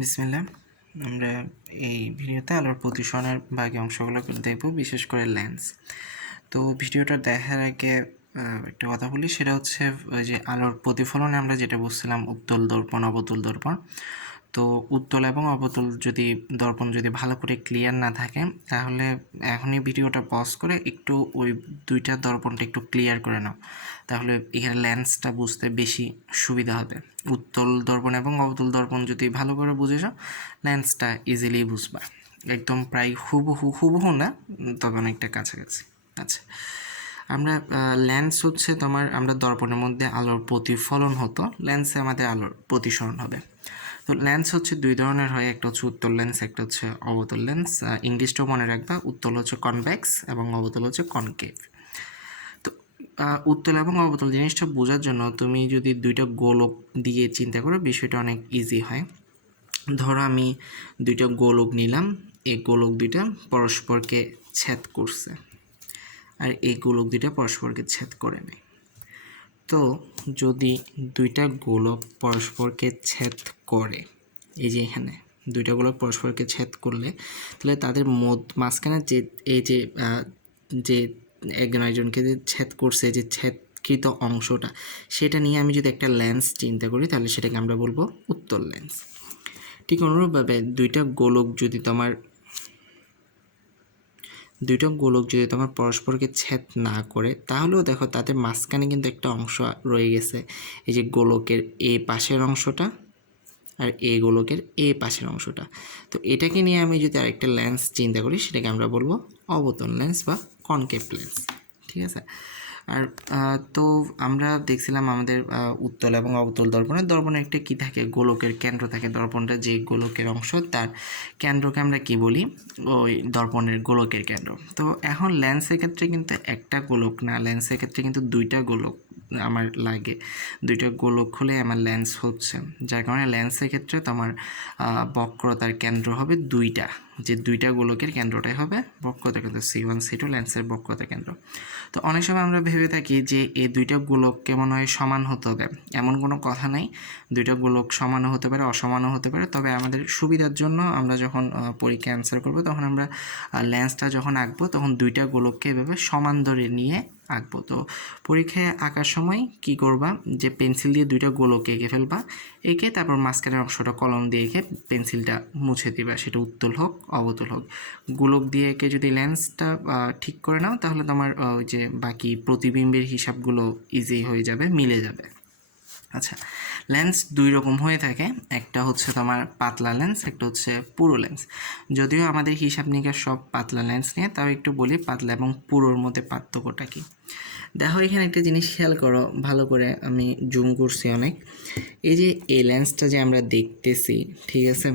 বিসমিল্লাহ। আমরা এই ভিডিওতে আলোর প্রতিসরণের বাকি অংশগুলো দেখব, বিশেষ করে লেন্স। তো ভিডিওটা দেখার আগে একটা কথা বলি, সেটা হচ্ছে ওই যে আলোর প্রতিফলনে আমরা যেটা বুঝছিলাম উত্তল দর্পণ, অবতল দর্পণ। তো উত্তল এবং অবতল দর্পণ যদি ভালো করে ক্লিয়ার না থাকে, তাহলে এখনই ভিডিওটা পজ করে একটু ওই দুইটা দর্পণটা একটু ক্লিয়ার করে নাও, তাহলে এখানে লেন্সটা বুঝতে বেশি সুবিধা হবে। উত্তল দর্পণ এবং অবতল দর্পণ যদি ভালো করে বুঝে যাও, লেন্সটা ইজিলি বুঝবা। একদম প্রায় হুবহু না, তবে অনেকটা কাছাকাছি। আচ্ছা, আমরা লেন্স হচ্ছে আমরা দর্পণের মধ্যে আলোর প্রতিফলন হতো, লেন্সে আমাদের আলোর প্রতিসরণ হবে। তো লেন্স হচ্ছে দুই ধরনের হয়, একটা হচ্ছে উত্তল লেন্স, একটা হচ্ছে অবতল লেন্স। ইংলিশটাও মনে রাখবা, উত্তল হচ্ছে কনভেক্স এবং অবতল হচ্ছে কনকেভ। তো উত্তল এবং অবতল জিনিসটা বোঝার জন্য তুমি যদি দুইটা গোলক দিয়ে চিন্তা করো, বিষয়টা অনেক ইজি হয়। ধরো আমি দুইটা গোলক নিলাম, এই গোলক দুইটা পরস্পরকে ছেদ করছে, আর এই গোলক দুইটা পরস্পরকে ছেদ করে নেয়। তো যদি দুইটা গোলক পরস্পরকে ছেদ করে, এই যে এখানে দুইটা গোলক পরস্পরকে ছেদ করলে, তাহলে তাদের মাঝখানে যে এই যে যে একজন একজনকে যে ছেদ করছে, যে ছেদকৃত অংশটা, সেটা নিয়ে আমি যদি একটা লেন্স চিন্তা করি, তাহলে সেটাকে আমরা বলবো উত্তল লেন্স। ঠিক অনুরূপভাবে দুইটা গোলক যদি তোমার পরস্পরকে ছেদ না করে, তাহলেও দেখো তাদের মাঝখানে কিন্তু একটা অংশ রয়ে গেছে, এই যে গোলকের এ পাশের অংশটা আর এ গোলকের এ পাশের অংশটা। তো এটাকে নিয়ে আমি যদি আরেকটা লেন্স চিন্তা করি, সেটাকে আমরা বলবো অবতল লেন্স বা কনকেভ লেন্স। ঠিক আছে। আর তো আমরা দেখছিলাম আমাদের উত্তল এবং অবতল দর্পণের একটা কী থাকে, গোলকের কেন্দ্র থাকে। দর্পণটা যে গোলকের অংশ, তার কেন্দ্রকে আমরা কি বলি, ওই দর্পণের গোলকের কেন্দ্র। তো এখন লেন্সের ক্ষেত্রে কিন্তু একটা গোলক না, লেন্সের ক্ষেত্রে কিন্তু দুইটা গোলক আমার লাগে। দুইটা গোলক হলে আমার লেন্স হচ্ছে, যার কারণে লেন্সের ক্ষেত্রে তোমার বক্রতার কেন্দ্র হবে দুইটা, যে দুইটা গোলকের কেন্দ্রটাই হবে বক্রতার কেন্দ্র, C1 C2 লেন্সের বক্রতার কেন্দ্র। তো অনেক সময় আমরা ভেবে থাকি যে এই দুইটা গোলক কেমন হয়, সমান হতে হবে, এমন কোনো কথা নাই। দুইটা গোলক সমানও হতে পারে, অসমানও হতে পারে। তবে আমাদের সুবিধার জন্য আমরা যখন পরীক্ষা অ্যান্সার করব, তখন আমরা লেন্সটা যখন আঁকবো, তখন দুইটা গোলককে এভাবে সমান ধরে নিয়ে আঁকবো। তো পরীক্ষায় আঁকার সময় কি করবা, যে পেন্সিল দিয়ে দুইটা গোলক এঁকে ফেলবা, এঁকে তারপর মাঝখানের অংশটা কলম দিয়ে এঁকে পেন্সিলটা মুছে দিবা, সেটা উত্তল হোক অবতল হোক। গোলক দিয়ে এঁকে যদি লেন্সটা ঠিক করে নাও, তাহলে তোমার ওই যে বাকি প্রতিবিম্বের হিসাবগুলো ইজি হয়ে যাবে, মিলে যাবে। আচ্ছা, লেন্স দুই রকম হয়ে থাকে, একটা হচ্ছে তোমার পাতলা লেন্স, একটা হচ্ছে পুরো লেন্স। যদিও আমাদের হিসাব নিকাশ সব পাতলা লেন্স নিয়ে, তাও একটু বলি পাতলা এবং পুরোর মধ্যে পার্থক্যটা কি। দেখো এখানে একটা জিনিস খেয়াল করো ভালো করে, আমি জুম করছি অনেক। এই যে এই লেন্সটা যে আমরা দেখতেছি, ঠিক আছে,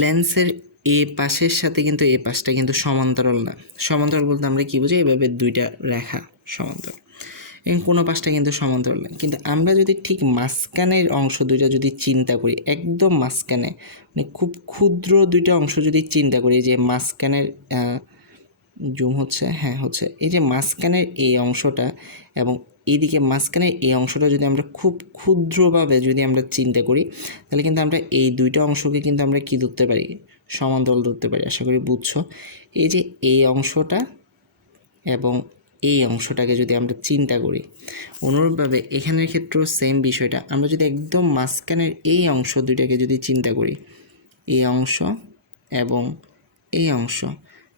লেন্সের এ পাশের সাথে কিন্তু এ পাশটা কিন্তু সমান্তরাল না। সমান্তরাল বলতে আমরা কী বুঝি, এভাবে দুইটা রেখা সমান্তরাল, এবং কোনো পাশটা কিন্তু সমান্তরাল না। কিন্তু আমরা যদি ঠিক মাঝখানের অংশ দুইটা যদি চিন্তা করি, একদম মাঝখানে, মানে খুব ক্ষুদ্র দুইটা অংশ যদি চিন্তা করি, যে মাঝখানের জুম হচ্ছে, হ্যাঁ হচ্ছে, এই যে মাঝখানের এই অংশটা এবং এইদিকে মাঝখানের এই অংশটা যদি আমরা খুব ক্ষুদ্রভাবে যদি আমরা চিন্তা করি, তাহলে কিন্তু আমরা এই দুইটা অংশকে কিন্তু আমরা কী ধরতে পারি, সমান্তরাল ধরতে পারি। আশা করি বুঝছো। এই যে এই অংশটা এবং এই অংশটাকে যদি আমরা চিন্তা করি, অনুরূপভাবে এখানের ক্ষেত্রেও সেম বিষয়টা, আমরা যদি একদম মাঝখানের এই অংশ দুইটাকে যদি চিন্তা করি, এই অংশ এবং এই অংশ,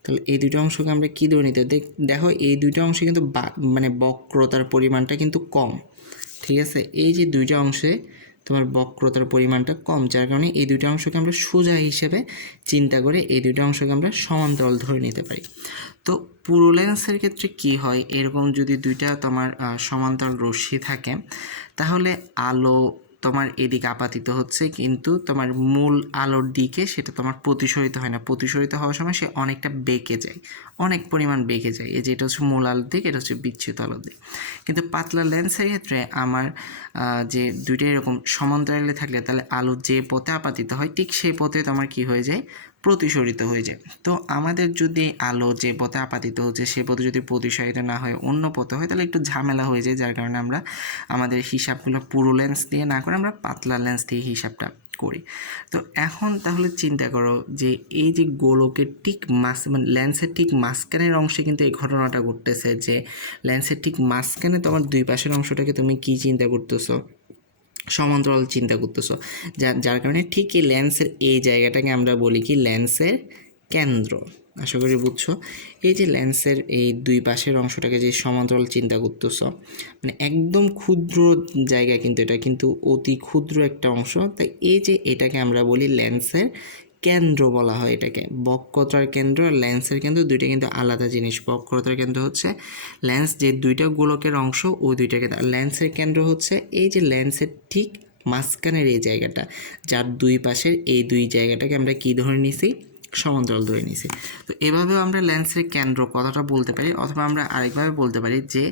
তাহলে এই দুটো অংশকে আমরা কী ধরে নিতে, দেখো এই দুইটা অংশে কিন্তু মানে বক্রতার পরিমাণটা কিন্তু কম। ঠিক আছে, এই যে দুইটা অংশে তোমার বক্রতার পরিমাণটা কম, যার কারণে এই দুইটা অংশকে আমরা সোজা হিসেবে চিন্তা করে এই দুইটা অংশকে আমরা সমান্তরাল ধরে নিতে পারি। তো পুরো লেন্সের ক্ষেত্রে কি হয়, এরকম যদি দুইটা তোমার সমান্তরাল রশ্মি থাকে, তাহলে আলো তোমার এদিকে আপাতিত হচ্ছে, কিন্তু তোমার মূল আলোর দিকে সেটা তোমার প্রতিসরিত হয় না। প্রতিসরিত হওয়ার সময় সে অনেকটা বেঁকে যায়, অনেক পরিমাণ বেঁকে যায়। এই যে এটা হচ্ছে মূল আলোর দিক, এটা হচ্ছে বিচ্যুত আলোর দিক। কিন্তু পাতলা লেন্সের ক্ষেত্রে আমার যে দুইটা এরকম সমান্তরালে থাকলে, তাহলে আলো যে পথে আপাতিত হয়, ঠিক সেই পথে তোমার কি হয়ে যায়, প্রতিসরিত হয়ে যায়। তো আমাদের যদি আলো যে পথে আপাতিত হচ্ছে, সে পথে যদি প্রতিসরিত না হয়, অন্য পথে হয়, তাহলে একটু ঝামেলা হয়ে যায়। যার কারণে আমরা আমাদের হিসাবগুলো পুরো লেন্স দিয়ে না করে আমরা পাতলা লেন্স দিয়ে হিসাবটা করি। তো এখন তাহলে চিন্তা করো যে এই যে গোলকের ঠিক মানে লেন্সের ঠিক মাঝখানের অংশে কিন্তু এই ঘটনাটা ঘটতেছে, যে লেন্সের ঠিক মাঝখানে তোমার দুই পাশের অংশটাকে তুমি কি চিন্তা করতেছো, সমান্তরাল চিন্তা করতেছো, যার কারণে ঠিক এই লেন্সের এই জায়গাটাকে আমরা বলি কি লেন্সের কেন্দ্র। আশা করি বুঝছো। এই যে লেন্সের এই দুই পাশের অংশটাকে যে সমান্তরাল চিন্তা করতেছ, মানে একদম ক্ষুদ্র জায়গা, কিন্তু এটা কিন্তু অতি ক্ষুদ্র একটা অংশ, তাই এই যে এটাকে আমরা বলি লেন্সের কেন্দ্র বলা হয় এটাকে। বক্রতার কেন্দ্র আর লেন্সের কেন্দ্র দুইটা কিন্তু আলাদা জিনিস। বক্রতার কেন্দ্র হচ্ছে লেন্স যে দুইটা গোলকের অংশ ওই দুইটাকে, লেন্সের কেন্দ্র হচ্ছে এই যে লেন্সের ঠিক মাঝখানের এই জায়গাটা, যার দুই পাশের এই দুই জায়গাটাকে আমরা কি ধরে নিছি, সমান্তরাল ধরে নিছি। তো এভাবেও আমরা লেন্সের কেন্দ্র কথাটা বলতে পারি, অথবা আমরা আরেকভাবে বলতে পারি যে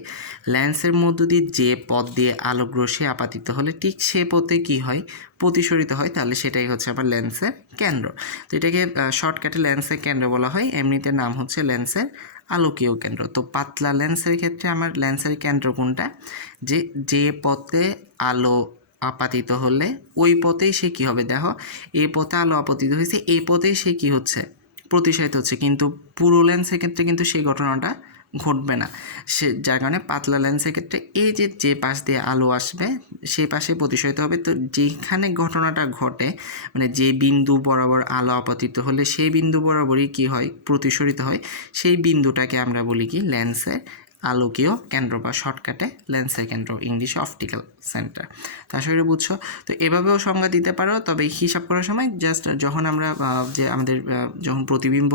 লেন্সের মধ্য দিয়ে যে পথ দিয়ে আলোক রশ্মি আপাতিত হলে ঠিক সে পথে কি হয়, প্রতিসরিত হয়, তাহলে সেটাই হচ্ছে আবার লেন্সের কেন্দ্র। তো এটাকে শর্টকাটে লেন্সের কেন্দ্র বলা হয়, এমনিতে নাম হচ্ছে লেন্সের আলোকীয় কেন্দ্র। তো পাতলা লেন্সের ক্ষেত্রে আমার লেন্সের কেন্দ্র কোনটা, যে পথে আলো আপাতিত হলে ওই পথেই সে কী হবে, দেখো এই পথে আলো আপতিত হয়েছে, এই পথেই সে কী হচ্ছে, প্রতিসারিত হচ্ছে, কিন্তু পুরো লেন্সের ক্ষেত্রে কিন্তু সেই ঘটনাটা ঘটবে না। যার কারণে পাতলা লেন্সের ক্ষেত্রে এই যে পাশ দিয়ে আলো আসবে সেই পাশে প্রতিসারিত হবে। তো যেখানে ঘটনাটা ঘটে, মানে যে বিন্দু বরাবর আলো আপতিত হলে সেই বিন্দু বরাবরই কী হয়, প্রতিসরিত হয়, সেই বিন্দুটাকে আমরা বলি কি লেন্সের আলোকীয় কেন্দ্র, বা শর্টকাটে লেন্সের কেন্দ্র, ইংলিশে অপটিক্যাল সেন্টার। তো আশা করি বুঝছো। তো এভাবেও সংজ্ঞা দিতে পারো, তবে হিসাব করার সময় জাস্ট যখন আমরা যে আমাদের যখন প্রতিবিম্ব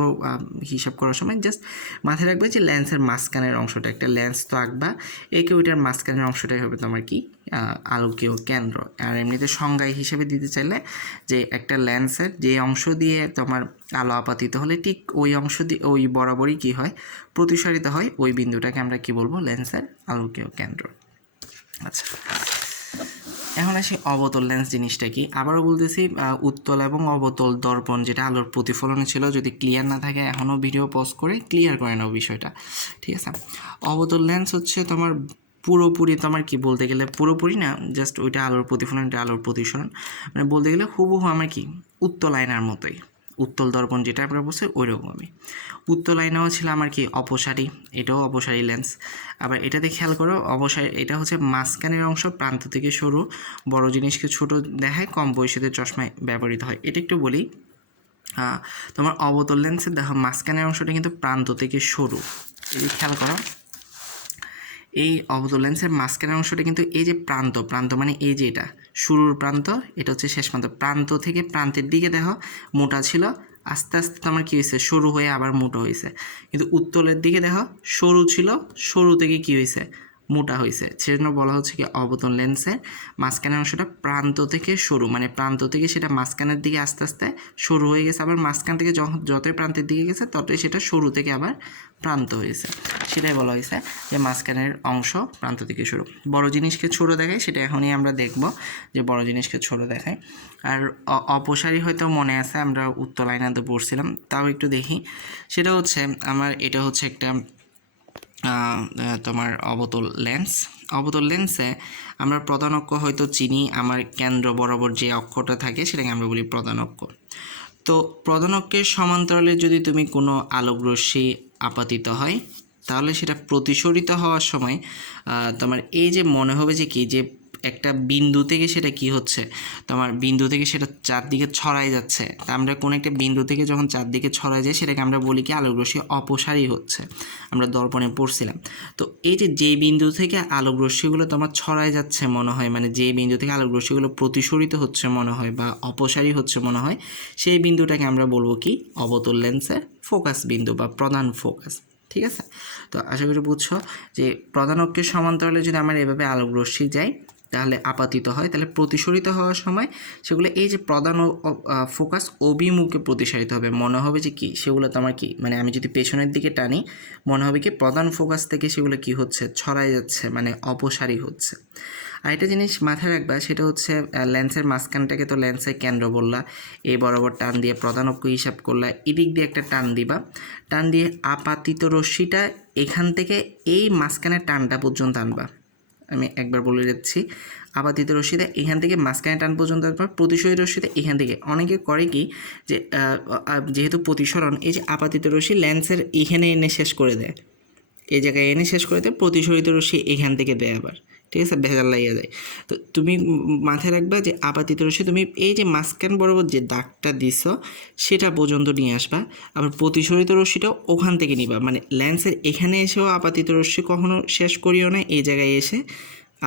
হিসাব করার সময় জাস্ট মাথায় রাখবে যে লেন্সের মাঝখানের অংশটা, একটা লেন্স তো আঁকবা, একে ওইটার মাঝখানের অংশটাই হবে তোমার কি আলোকীয় কেন্দ্র। আর এমনিতে সংজ্ঞায় হিসেবে দিতে চাইলে যে একটা লেন্সের যে অংশ দিয়ে তোমার আলো আপাতিত হলে ঠিক ওই অংশ দিয়ে ওই বরাবরই কী হয়, প্রতিসারিত হয়, ওই বিন্দুটাকে আমরা কি বলবো, লেন্সের আলোকীয় কেন্দ্র। আচ্ছা, এখন আসি অবতল লেন্স জিনিসটা কি। আবারও বলতেছি, উত্তল এবং অবতল দর্পণ যেটা আলোর প্রতিফলনে ছিল, যদি ক্লিয়ার না থাকে এখনও ভিডিও পজ করে ক্লিয়ার করে নাও বিষয়টা, ঠিক আছে। অবতল লেন্স হচ্ছে তোমার পুরোপুরি তোমার কি বলতে গেলে, পুরোপুরি না, জাস্ট ওইটা আলোর প্রতিফলন, এটা আলোর প্রতিসরণ, মানে বলতে গেলে হুবহু আমার কি উত্তল আয়নার মতোই। উত্তল দর্পণ যেটা আমরা বলছি ওই রকমই। উত্তল আয়নাও ছিল আমার কি অপসারী, এটাও অপসারী লেন্স। আবার এটাতে খেয়াল করো, অবসারী এটা হচ্ছে মাঝখানের অংশ প্রান্ত থেকে সরু, বড় জিনিসকে ছোট দেখায়, কম বয়সীদের চশমায় ব্যবহৃত হয়। এটা একটু বলি, তোমার অবতল লেন্সের দেখো মাঝখানের অংশটা কিন্তু প্রান্ত থেকে সরু, এই খেয়াল করো, এই অবতল লেন্সের মাঝখানের অংশটা কিন্তু এই যে প্রান্ত মানে এই যে এটা শুরুর প্রান্ত, এটা হচ্ছে শেষ প্রান্ত, প্রান্ত থেকে প্রান্তের দিকে দেখো মোটা ছিল, আস্তে আস্তে তোমার কী হয়েছে, সরু হয়ে আবার মোটা হয়েছে। কিন্তু উত্তলের দিকে দেখো সরু ছিল, সরু থেকে কী হয়েছে, মোটা হয়েছে। সেজন্য বলা হচ্ছে কি অবতল লেন্সের মাঝখানের অংশটা প্রান্ত থেকে সরু, মানে প্রান্ত থেকে সেটা মাঝখানের দিকে আস্তে আস্তে সরু হয়ে গেছে, আবার মাঝখান থেকে যতই প্রান্তের দিকে গেছে ততই সেটা সরু থেকে আবার প্রান্ত হয়েছে। সেটাই বলা হয়েছে যে মাঝখানের অংশ প্রান্ত থেকে সরু। বড় জিনিসকে ছোট দেখায়, সেটা এখনই আমরা দেখব যে বড় জিনিসকে ছোট দেখায়। আর অপসারী হয়তো মনে আছে, আমরা উত্তল আয়নাতে পড়ছিলাম, তাও একটু দেখি। সেটা হচ্ছে আমার এটা হচ্ছে একটা তোমার অবতল লেন্স। অবতল লেন্সে আমরা প্রধান অক্ষ হয়তো চিনি, আমার কেন্দ্র বরাবর যে অক্ষটা থাকে সেটাকে আমরা বলি প্রধান অক্ষ। তো প্রধান অক্ষের সমান্তরালে যদি তুমি কোনো আলোক রশ্মি আপাতিত হয়, তাহলে সেটা প্রতিসরিত হওয়ার সময় তোমার এই যে মনে হবে যে কি, যে একটা বিন্দু থেকে সেটা কি হচ্ছে, তোমার বিন্দু থেকে সেটা চারদিকে ছড়াই যাচ্ছে। তা আমরা কোনো একটা বিন্দু থেকে যখন চারদিকে ছড়ায় যায় সেটাকে আমরা বলি কি আলোক রশ্মি অপসারী হচ্ছে, আমরা দর্পণে পড়ছিলাম। তো এই যে বিন্দু থেকে আলোক রশ্মিগুলো তোমার ছড়ায় যাচ্ছে মনে হয়, মানে যে বিন্দু থেকে আলোক রশ্মিগুলো প্রতিসরিত হচ্ছে মনে হয় বা অপসারী হচ্ছে মনে হয়, সেই বিন্দুটাকে আমরা বলবো কি অবতল লেন্সের ফোকাস বিন্দু বা প্রধান ফোকাস, ঠিক আছে। তো আশা করি বুঝছো যে প্রধান অক্ষের সমান্তরালে যদি আমার এভাবে আলোক রশ্মি যায় তাহলে আপাতিত হয়, তাহলে প্রতিসরিত হওয়ার সময় সেগুলো এই যে প্রধান ফোকাস অভিমুখে প্রতিসারিত হবে, মনে হবে যে কি সেগুলো তো আমার কি, মানে আমি যদি পেছনের দিকে টানি মনে হবে কি প্রধান ফোকাস থেকে সেগুলো কি হচ্ছে, ছড়াই যাচ্ছে, মানে অপসারী হচ্ছে। আর একটা জিনিস মাথায় রাখবা, সেটা হচ্ছে লেন্সের মাঝখানটাকে তো লেন্সের কেন্দ্র বললা, এই বরাবর টান দিয়ে প্রধান অক্ষ হিসাব করলা, এদিক দিয়ে একটা টান দিবা, টান দিয়ে আপাতিত রশ্মিটা এখান থেকে এই মাঝখানের টানটা পর্যন্ত আনবা। আমি একবার বলে দিচ্ছি, আপাতিত রশ্মিতে এখান থেকে মাঝখানে টান পর্যন্ত আসবে, প্রতিসরিত রশ্মিতে এখান থেকে। অনেকে করে কি যে যেহেতু প্রতিসরণ, এই যে আপাতিত রশ্মি লেন্সের এখানে এনে শেষ করে দেয়, এই জায়গায় এনে শেষ করে দেয়, প্রতিসরিত রশ্মি এখান থেকে দেয় আবার, ঠিক আছে, ভেজাল লাগিয়ে যায়। তো তুমি মাথায় রাখবা যে আপাতিত রশ্মি তুমি এই যে মাঝখান বরাবর যে দাগটা দিছ সেটা পর্যন্ত নিয়ে আসবা, আবার প্রতিসরিত রশ্মিটাও ওখান থেকে নিবা, মানে লেন্সের এখানে এসেও আপাতিত রশ্মি কখনো শেষ করিও না এই জায়গায় এসে,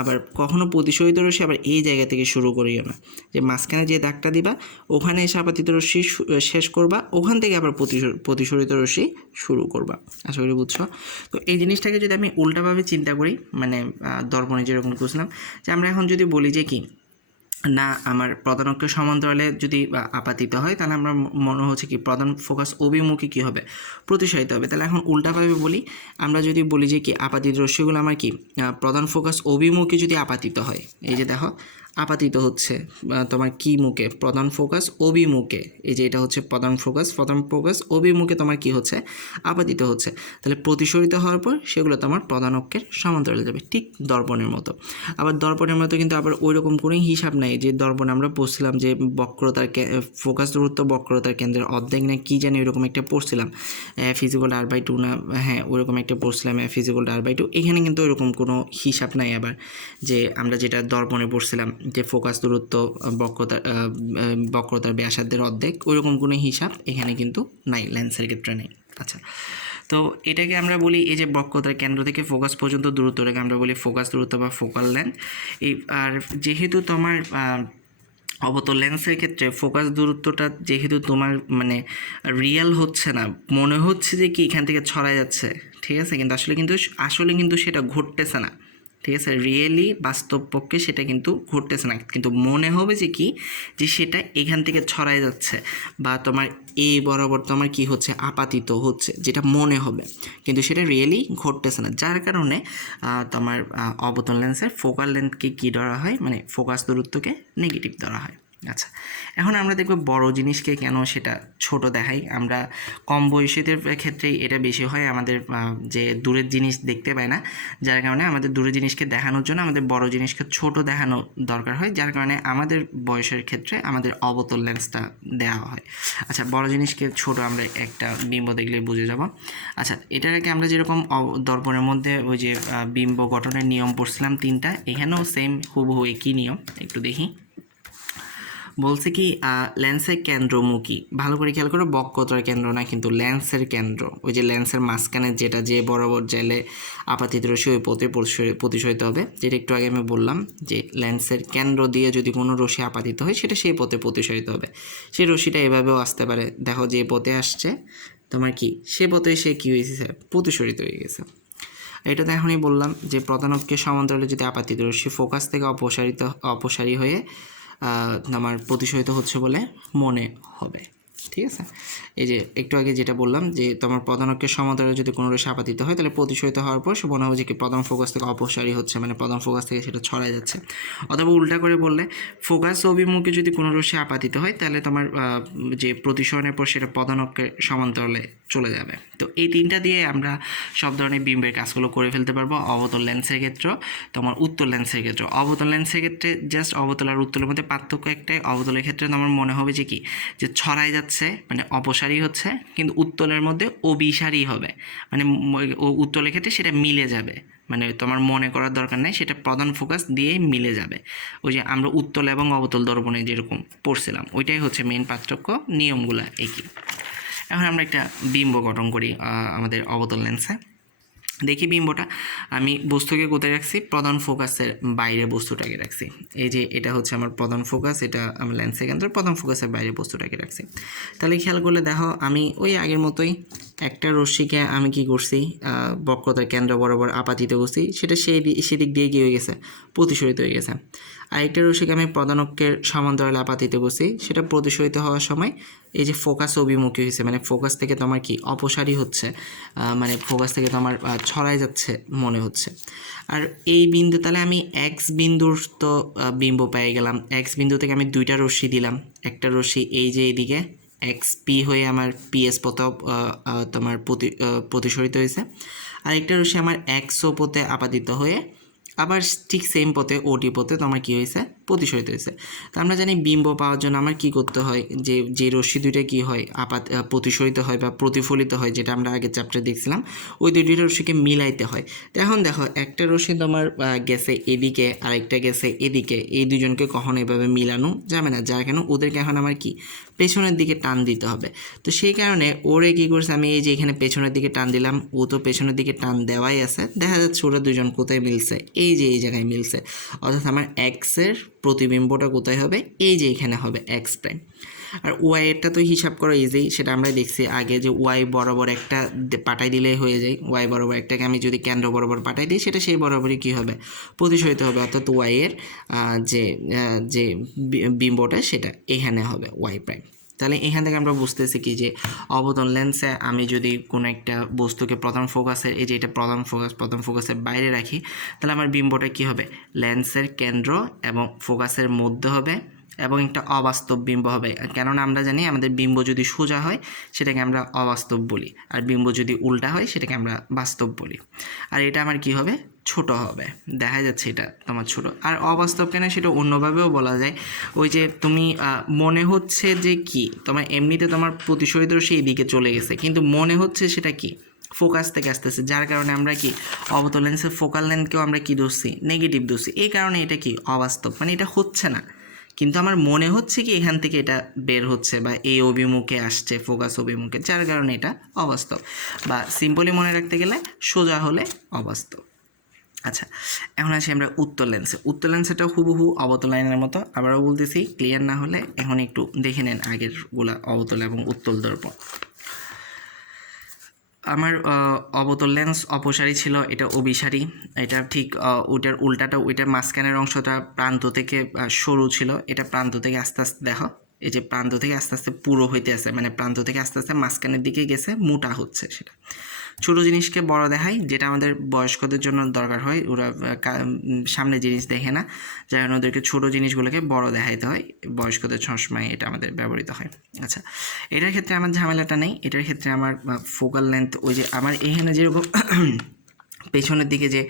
আবার কখনো প্রতিসরিত রশ্মি আবার এই জায়গা থেকে শুরু করিও না, যে মাঝখানে যে দাগটা দিবা ওখানে এসে আপাতিত রশ্মি শেষ করবা, ওখান থেকে আবার প্রতিসরিত রশ্মি শুরু করবা। আশা করি বুঝছো। তো এই জিনিসটাকে যদি আমি উল্টাভাবে চিন্তা করি, মানে দর্পণে যেরকম বুঝলাম, যে আমরা এখন যদি বলি যে কি না আমার প্রধান অক্ষের সমান্তরালে যদি আপাতিত হয় তাহলে আমরা মনে হচ্ছে কি প্রধান ফোকাস অভিমুখী কী হবে, প্রতিসারিত হবে। তাহলে এখন উল্টাভাবে বলি, আমরা যদি বলি যে কি আপাতিত রশ্মিগুলো আমার কি প্রধান ফোকাস অভিমুখী যদি আপাতিত হয়, এই যে দেখো আপাতিত হচ্ছে তোমার কি মুখে, প্রধান ফোকাস অভিমুখে, এই যে এটা হচ্ছে প্রধান ফোকাস অভিমুখে তোমার কি হচ্ছে, আপাতিত হচ্ছে। তাহলে প্রতিসরিত হওয়ার পর সেগুলো তোমার প্রধান অক্ষের সমান্তরালে যাবে, ঠিক দর্পণের মতো। আবার দর্পণের মতো কিন্তু আবার ওই রকম করেই হিসাব নেই, যে দর্পণে আমরা পড়ছিলাম যে বক্রতার ফোকাস দূরত্ব বক্রতার কেন্দ্রের অর্ধেক না কি জানি ওইরকম একটা পড়ছিলাম, f=r/2 না, হ্যাঁ ওইরকম একটা পড়ছিলাম f=r/2। এখানে কিন্তু ওইরকম কোনো হিসাব নাই আবার, যে আমরা যেটা দর্পণে পড়ছিলাম যে ফোকাস দূরত্ব বক্রতার ব্যাসার্ধের অর্ধেক, ওইরকম কোনো হিসাব এখানে কিন্তু নাই, লেন্সের ক্ষেত্রে নেই। আচ্ছা, তো এটাকে আমরা বলি এই যে বক্রতার কেন্দ্র থেকে ফোকাস পর্যন্ত দূরত্বটাকে আমরা বলি ফোকাস দূরত্ব বা ফোকাল লেন্থ। এই আর যেহেতু তোমার অবতল লেন্সের ক্ষেত্রে ফোকাস দূরত্বটা যেহেতু তোমার মানে রিয়েল হচ্ছে না, মনে হচ্ছে যে কি এখান থেকে ছড়ায় যাচ্ছে, ঠিক আছে, কিন্তু আসলে কিন্তু সেটা ঘটতেছে না, ঠিক আছে, রিয়েলি বাস্তব পক্ষে সেটা কিন্তু ঘটতেছে না, কিন্তু মনে হবে যে কি যে সেটা এখান থেকে ছড়ায় যাচ্ছে, বা তোমার এই বরাবর তোমার কি হচ্ছে আপাতিত হচ্ছে, যেটা মনে হবে, কিন্তু সেটা রিয়েলি ঘটতেছে না, যার কারণে তোমার অবতল লেন্সের ফোকাল লেন্থকে কী ধরা হয়, মানে ফোকাস দূরত্বকে নেগেটিভ ধরা হয়। আচ্ছা, এখন আমরা দেখব বড় জিনিসকে কেন সেটা ছোট দেখাই। আমরা কম বয়সীদের ক্ষেত্রেই এটা বেশি হয়, আমাদের যে দূরের জিনিস দেখতে পায় না, যার কারণে আমাদের দূরের জিনিসকে দেখানোর জন্য আমাদের বড় জিনিসকে ছোট দেখানো দরকার হয়, যার কারণে আমাদের বয়সের ক্ষেত্রে আমাদের অবতল লেন্সটা দেওয়া হয়। আচ্ছা, বড় জিনিসকে ছোট আমরা একটা বিম্ব দেখলে বুঝে যাব। আচ্ছা, এটার আগে আমরা যেরকম দর্পণের মধ্যে ওই যে বিম্ব গঠনের নিয়ম পড়ছিলাম 3টা, এখানেও সেম হুবহু একই নিয়ম। একটু দেখি, বলছে কি লেন্সের কেন্দ্রমুখী, ভালো করে খেয়াল করো, বক্রতার কেন্দ্র না কিন্তু লেন্সের কেন্দ্র, ওই যে লেন্সের মাঝখানে যেটা যে বরাবর চাইলে আপাতিত রশ্মি ওই পথে প্রতিসরিত হবে, যেটা একটু আগে আমি বললাম যে লেন্সের কেন্দ্র দিয়ে যদি কোনো রশ্মি আপাতিত হয় সেটা সেই পথে প্রতিসরিত হবে। সেই রশ্মিটা এভাবেও আসতে পারে, দেখো যে পথে আসছে তোমার কি সে পথে সে কী হয়েছে, প্রতিসরিত হয়ে গেছে। এটা তো এখনই বললাম যে প্রধান অক্ষের সমান্তরালে যদি আপাতিত রশ্মি ফোকাস থেকে অপসারী হয়ে আমার প্রতিসরিত হচ্ছে বলে মনে হবে, ঠিক আছে। এই যে একটু আগে যেটা বললাম যে তোমার প্রধান অক্ষের সমান্তরালে যদি কোনো রশ্মি আপাতিত হয় তাহলে প্রতিসরিত হওয়ার পর সে মনে হবে যে কি প্রধান ফোকাস থেকে অপসারী হচ্ছে, মানে প্রধান ফোকাস থেকে সেটা ছড়ায় যাচ্ছে। অথবা উল্টা করে বললে ফোকাস অভিমুখে যদি কোনো রশ্মি আপাতিত হয় তাহলে তোমার যে প্রতিসরণের পর সেটা প্রধান অক্ষের সমান্তরালে চলে যাবে। তো এই 3টা দিয়ে আমরা সব ধরনের বিম্বের কাজগুলো করে ফেলতে পারবো। অবতল লেন্সের ক্ষেত্রে, তোমার উত্তল লেন্সের ক্ষেত্রে, অবতল লেন্সের ক্ষেত্রে জাস্ট অবতল আর উত্তলের মধ্যে পার্থক্য একটাই, অবতলের ক্ষেত্রে তোমার মনে হবে যে কি যে ছড়ায় যাচ্ছে, মানে অপসারী হচ্ছে, কিন্তু উত্তলের মধ্যে অভিসারী হবে, মানে উত্তলের ক্ষেত্রে সেটা মিলে যাবে, মানে তোমার মনে করার দরকার নেই, সেটা প্রধান ফোকাস দিয়েই মিলে যাবে। ওই যে আমরা উত্তল এবং অবতল দর্পণে যেরকম পড়ছিলাম ওইটাই হচ্ছে মেইন পার্থক্য, নিয়মগুলো একই। এখন আমরা একটা বিম্ব গঠন করি আমাদের অবতল লেন্সে। দেখি বিম্বটা আমি বস্তুকে কোথায় রাখছি, প্রধান ফোকাসের বাইরে বস্তুটাকে রাখছি। এই যে এটা হচ্ছে আমার প্রধান ফোকাস, এটা আমার লেন্সের কেন্দ্র, প্রধান ফোকাসের বাইরে বস্তুটাকে রাখছি। তাহলে খেয়াল করলে দেখো আমি ওই আগের মতোই একটা রশ্মিকে আমি কি করছি, বক্রতার কেন্দ্র বরাবর আপাতিত করছি, সেটা সেদিক দিয়ে কী হয়ে গেছে, প্রতিসরিত হয়ে গেছে। আরেকটা রশ্মিকে আমি প্রধান অক্ষের সমান্তরালে আপাতিত করছি, সেটা প্রতিসরিত হওয়ার সময় এই যে ফোকাস অভিমুখী হয়েছে, মানে ফোকাস থেকে তোমার কি অপসারী হচ্ছে, মানে ফোকাস থেকে তোমার ছড়াই যাচ্ছে মনে হচ্ছে। আর এই বিন্দু তাহলে আমি এক্স বিন্দুর তো বিম্ব পেয়ে গেলাম, এক্স বিন্দু থেকে আমি 2টা রশ্মি দিলাম, একটা রশ্মি এই যে এইদিকে এক্স পি হয়ে আমার পিএস পথে তোমার প্রতিসরিত হয়েছে, আরেকটা রশ্মি আমার এক্স ও পথে আপাতিত হয়ে আবার ঠিক সেম পথে ওটি পথে তোমার কী হয়েছে প্রতিসরিত হয়েছে। তো আমরা জানি বিম্ব পাওয়ার জন্য আমার কী করতে হয়, যে রশ্মি দুইটা কী হয় প্রতিসরিত হয় বা প্রতিফলিত হয়, যেটা আমরা আগের চ্যাপ্টারে দেখছিলাম, ওই দুইটা রশ্মিকে মিলাইতে হয়। তো এখন দেখো একটা রশ্মি তোমার গেছে এদিকে আরেকটা গেছে এদিকে, এই দুজনকে কখনো এভাবে মিলানো যাবে না, যার কারণে ওদেরকে এখন আমার কি পেছনের দিকে টান দিতে হবে। তো সেই কারণে ওরে কী করছে, আমি এই যে এখানে পেছনের দিকে টান দিলাম, ও তো পেছনের দিকে টান দেওয়াই আছে, দেখা যাচ্ছে ওরা দুজন কোথায় মিলছে, এই যে এই জায়গায় মিলছে, অর্থাৎ আমার এক্সের প্রতিবিম্বটা কোথায় হবে, এই যে এখানে হবে এক্স প্রাইম। আর ওয়াই এরটা তো হিসাব করা ইজি, সেটা আমরা দেখছি আগে যে ওয়াই বরাবর একটা পাঠাই দিলেই হয়ে যায়। ওয়াই বরাবর একটাকে আমি যদি কেন্দ্র বরাবর পাঠাই দিই, সেটা সেই বরাবরই কী হবে প্রতিসরিত হবে, অর্থাৎ ওয়াইয়ের যে বিম্বটা সেটা এখানে হবে ওয়াই প্রাইম। তাহলে এখান থেকে আমরা বুঝতেছি কি যে অবতল লেন্সে আমি যদি কোনো একটা বস্তুকে প্রধান ফোকাসের, এই যে এটা প্রধান ফোকাসের বাইরে রাখি, তাহলে আমার বিম্বটা কি হবে লেন্সের কেন্দ্র এবং ফোকাসের মধ্যে হবে এবং একটা অবাস্তব বিম্ব হবে। কেননা আমরা জানি আমাদের বিম্ব যদি সোজা হয় সেটাকে আমরা অবাস্তব বলি, আর বিম্ব যদি উল্টা হয় সেটাকে আমরা বাস্তব বলি। আর এটা আমার কি হবে ছোট হবে, দেখা যাচ্ছে এটা তোমার ছোট। আর অবাস্তব কেন সেটা অন্যভাবেও বলা যায়, ওই যে তুমি মনে হচ্ছে যে কি তোমার এমনিতে তোমার প্রতিসরিত সেই দিকে চলে গেছে, কিন্তু মনে হচ্ছে সেটা কি ফোকাস থেকে আসতেছে, যার কারণে আমরা কি অবতল লেন্সের ফোকাল লেন্থকেও আমরা কি ধরছি নেগেটিভ ধরছি, এই কারণে এটা কি অবাস্তব, মানে এটা হচ্ছে না, কিন্তু আমার মনে হচ্ছে কি এখান থেকে এটা বের হচ্ছে বা এই অভিমুখে আসছে ফোকাস অভিমুখে, যার কারণে এটা অবাস্তব। বা সিম্পলি মনে রাখতে গেলে সোজা হলে অবাস্তব। আচ্ছা, এখন আসি আমরা উত্তল লেন্সে। উত্তল লেন্সেটাও হুবহু অবতল লাইনের মতো, আবারও বলতেছি, ক্লিয়ার না হলে এখন একটু দেখে নেন আগেরগুলা অবতল এবং উত্তল দর্পণ। আমার অবতল লেন্স অপসারী ছিল, এটা অভিসারী, এটা ঠিক ওইটার উল্টাটা, ওইটার মাঝখানের অংশটা প্রান্ত থেকে সরু ছিল, এটা প্রান্ত থেকে আস্তে আস্তে দেখো, এই যে প্রান্ত থেকে আস্তে আস্তে পুরো হইতে আছে, মানে প্রান্ত থেকে আস্তে আস্তে মাঝখানের দিকে গেছে, মোটা হচ্ছে। সেটা ছোটো জিনিসকে বড় দেখায়, যেটা আমাদের বয়স্কদের জন্য দরকার হয়, ওরা সামনে জিনিস দেখে না, যার কারণে ওদেরকে ছোটো জিনিসগুলোকে বড় দেখাইতে হয়, বয়স্কদের সবসময় এটা আমাদের ব্যবহৃত হয়। আচ্ছা, এটার ক্ষেত্রে আমার ঝামেলাটা নেই, এটার ক্ষেত্রে আমার ফোকাল লেন্থ ওই যে আমার এখানে যেরকম পেছনের দিকে যে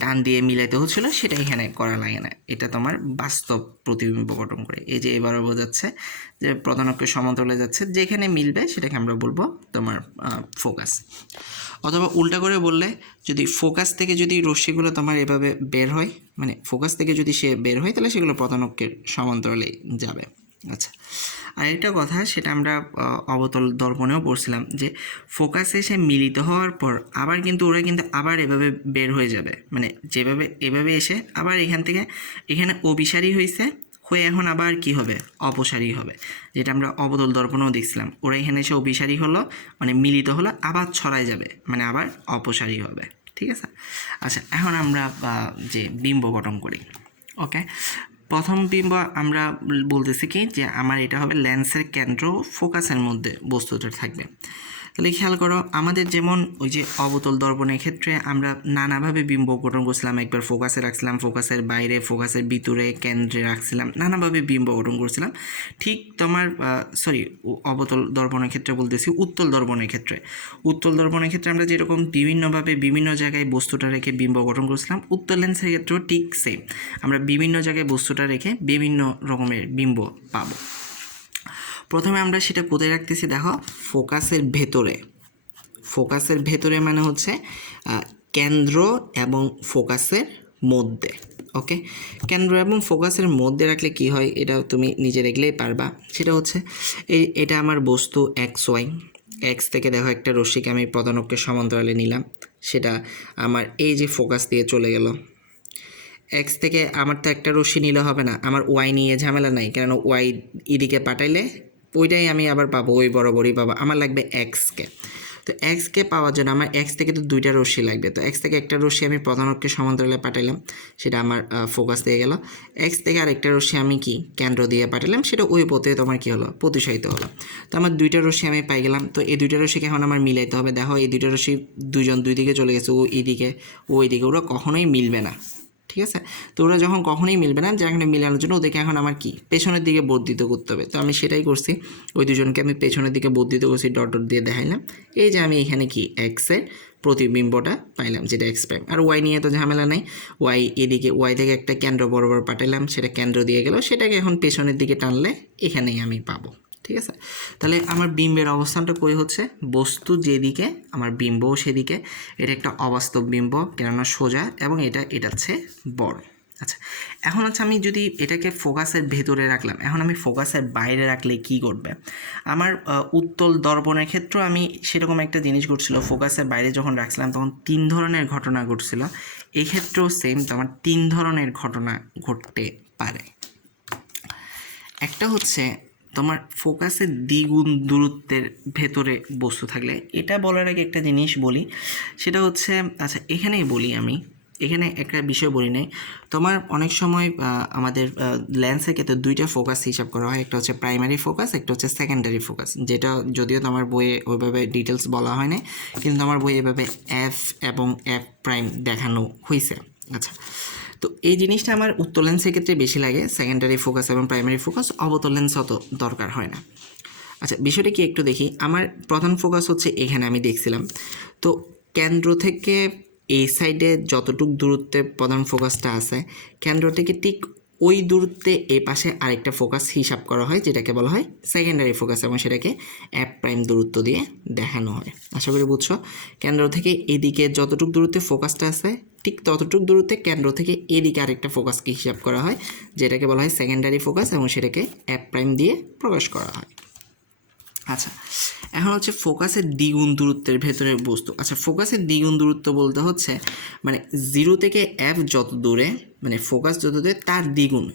টান দিয়ে মিলাইতে হচ্ছিলো সেটা এখানে করা লাগে না, এটা তোমার বাস্তব প্রতিবিম্ব গঠন করে। এই যে এবারও বোঝাচ্ছে যে প্রধান অক্ষের সমান্তরালে যাচ্ছে, যেখানে মিলবে সেটাকে আমরা বলবো তোমার ফোকাস। অথবা উল্টা করে বললে, যদি ফোকাস থেকে যদি রশ্মিগুলো তোমার এভাবে বের হয়, মানে ফোকাস থেকে যদি সে বের হয়, তাহলে সেগুলো প্রধান অক্ষের সমান্তরালে যাবে। আচ্ছা, আরেকটা কথা, সেটা আমরা অবতল দর্পণেও পড়ছিলাম, যে ফোকাসে সে মিলিত হওয়ার পর আবার কিন্তু ওরা কিন্তু আবার এভাবে বের হয়ে যাবে, মানে যেভাবে এভাবে এসে আবার এখান থেকে এখানে অভিসারী হয়েছে হয়ে এখন আবার কি হবে অপসারী হবে, যেটা আমরা অবতল দর্পণেও দেখছিলাম, ওরা এখানে এসে অভিসারী হলো, মানে মিলিত হলো, আবার ছড়ায় যাবে, মানে আবার অপসারী হবে। ঠিক আছে। আচ্ছা, এখন আমরা যে বিম্ব গঠন করি। ওকে, প্রথম বিম্ব আমরা বলতেছি কি যে আমার এটা হবে লেন্সের কেন্দ্র ফোকাসের মধ্যে বস্তুটা থাকবে। তাহলে খেয়াল করো, আমাদের যেমন ওই যে অবতল দর্পণের ক্ষেত্রে আমরা নানাভাবে বিম্ব গঠন করছিলাম, একবার ফোকাসে রাখছিলাম, ফোকাসের বাইরে, ফোকাসের ভিতরে, কেন্দ্রে রাখছিলাম, নানাভাবে বিম্ব গঠন করছিলাম। ঠিক তোমার অবতল দর্পণের ক্ষেত্রে বলতেছি, উত্তল দর্পণের ক্ষেত্রে আমরা যেরকম বিভিন্নভাবে বিভিন্ন জায়গায় বস্তুটা রেখে বিম্ব গঠন করছিলাম, উত্তল লেন্সের ক্ষেত্রেও ঠিক সেম, আমরা বিভিন্ন জায়গায় বস্তুটা রেখে বিভিন্ন রকমের বিম্ব পাবো। প্রথমে আমরা সেটা কোথায় রাখতেছি দেখো, ফোকাসের ভেতরে মানে হচ্ছে কেন্দ্র এবং ফোকাসের মধ্যে। ওকে, কেন্দ্র এবং ফোকাসের মধ্যে রাখলে কি হয়, এটা তুমি নিজে দেখলেই পারবা। সেটা হচ্ছে এটা আমার বস্তু এক্স ওয়াই, এক্স থেকে দেখো একটা রশ্মিকে আমি প্রধান অক্ষের সমান্তরালে নিলাম, সেটা আমার এই যে ফোকাস দিয়ে চলে গেল। এক্স থেকে আমার তো একটা রশ্মি নিলে হবে না, আমার ওয়াই নিয়ে ঝামেলা নাই, কারণ ওয়াই এদিকে পাঠাইলে ওইটাই আমি আবার পাবো, ওই বরাবরই পাবো, আমার লাগবে এক্সকে। তো এক্সকে পাওয়ার জন্য আমার এক্স থেকে তো দুইটা রশ্মি লাগবে, তো এক্স থেকে একটা রশ্মি আমি প্রধান অক্ষের সমান্তরালে পাঠাইলাম, সেটা আমার ফোকাস দিয়ে গেল। এক্স থেকে আরেকটা রশ্মি আমি কি কেন্দ্র দিয়ে পাঠালাম, সেটা ওই পথে তোমার কী হলো প্রতিসারিত হলো। তো আমার দুইটা রশ্মি আমি পাই গেলাম। তো এই দুইটা রশ্মিকে এখন আমার মিলাইতে হবে। দেখো এই দুইটা রশ্মি দুই দিকে চলে গেছে, ও এইদিকে ও এইদিকে, ওরা কখনোই মিলবে না। ঠিক আছে, তো ওরা যখন কখনোই মিলবে না, যার কারণে মিলানোর জন্য ওদেরকে এখন আমার কি পেছনের দিকে বর্ধিত করতে হবে। তো আমি সেটাই করছি, ওই দুজনকে আমি পেছনের দিকে বর্ধিত করছি, ডট ডট দিয়ে দেখাইলাম। এই যে আমি এখানে কি এক্সের প্রতিবিম্বটা পাইলাম যেটা এক্স প্রাইম। আর ওয়াই নিয়ে তো ঝামেলা নেই, ওয়াই এদিকে ওয়াই থেকে একটা কেন্দ্র বরাবর পাঠালাম, সেটা কেন্দ্র দিয়ে গেল, সেটাকে এখন পেছনের দিকে টানলে এখানেই আমি পাবো। ঠিক আছে, তাহলে আমার বিম্বের অবস্থানটা কই হচ্ছে, বস্তু যেদিকে আমার বিম্বও সেদিকে। এটা একটা অবাস্তব বিম্ব, কেননা সোজা, এবং এটা হচ্ছে বড়। আচ্ছা, এখন হচ্ছে আমি যদি এটাকে ফোকাসের ভেতরে রাখলাম, এখন আমি ফোকাসের বাইরে রাখলে কি ঘটবে? আমার উত্তল দর্পণের ক্ষেত্রেও আমি সেরকম একটা জিনিস ঘটছিল, ফোকাসের বাইরে যখন রাখছিলাম তখন 3 ধরনের ঘটনা ঘটছিল। এই ক্ষেত্রেও সেম, তোমার 3 ধরনের ঘটনা ঘটতে পারে। একটা হচ্ছে তোমার ফোকাসের দ্বিগুণ দূরত্বের ভেতরে বস্তু থাকলে, এটা বলার আগে একটা জিনিস বলি, সেটা হচ্ছে, আচ্ছা এখানেই বলি, আমি এখানে একটা বিষয় বলি নাই। তোমার অনেক সময় আমাদের লেন্সের ক্ষেত্রে 2টা ফোকাস হিসাব করা হয়, একটা হচ্ছে প্রাইমারি ফোকাস, একটা হচ্ছে সেকেন্ডারি ফোকাস, যেটা যদিও তোমার বইয়ে ওইভাবে ডিটেলস বলা হয় না, কিন্তু আমার বইয়ে এভাবে এফ এবং এফ প্রাইম দেখানো হয়েছে। আচ্ছা, তো এই জিনিসটা আমার উত্তল লেন্সের ক্ষেত্রে বেশি লাগে, সেকেন্ডারি ফোকাস এবং প্রাইমারি ফোকাস অবতল লেন্স অত দরকার হয় না। আচ্ছা, বিষয়টা কি একটু দেখি। আমার প্রধান ফোকাস হচ্ছে এখানে, আমি দেখছিলাম তো কেন্দ্র থেকে এই সাইডে যতটুকু দূরত্বে প্রধান ফোকাসটা আছে, কেন্দ্র থেকে ঠিক ওই দূরত্বে এই পাশে আরেকটা ফোকাস হিসাব করা হয়, যেটাকে বলা হয় সেকেন্ডারি ফোকাস, এবং সেটাকে এফ প্রাইম দূরত্ব দিয়ে দেখানো হয়। আশা করি বুঝছো। কেন্দ্র থেকে এদিকে যতটুকু দূরত্বে ফোকাসটা আছে, ঠিক ততটুকু দূরত্বে কেন্দ্র থেকে এদিকে আরেকটা ফোকাসকে হিসাব করা হয়, যেটাকে বলা হয় সেকেন্ডারি ফোকাস, এবং সেটাকে এফ প্রাইম দিয়ে প্রকাশ করা হয়। আচ্ছা, এখন হচ্ছে ফোকাসের দ্বিগুণ দূরত্বের ভেতরে বস্তু। আচ্ছা, ফোকাসের দ্বিগুণ দূরত্ব বলতে হচ্ছে মানে 0 থেকে এফ যত দূরে, মানে ফোকাস যত দূরে তার দ্বিগুণ।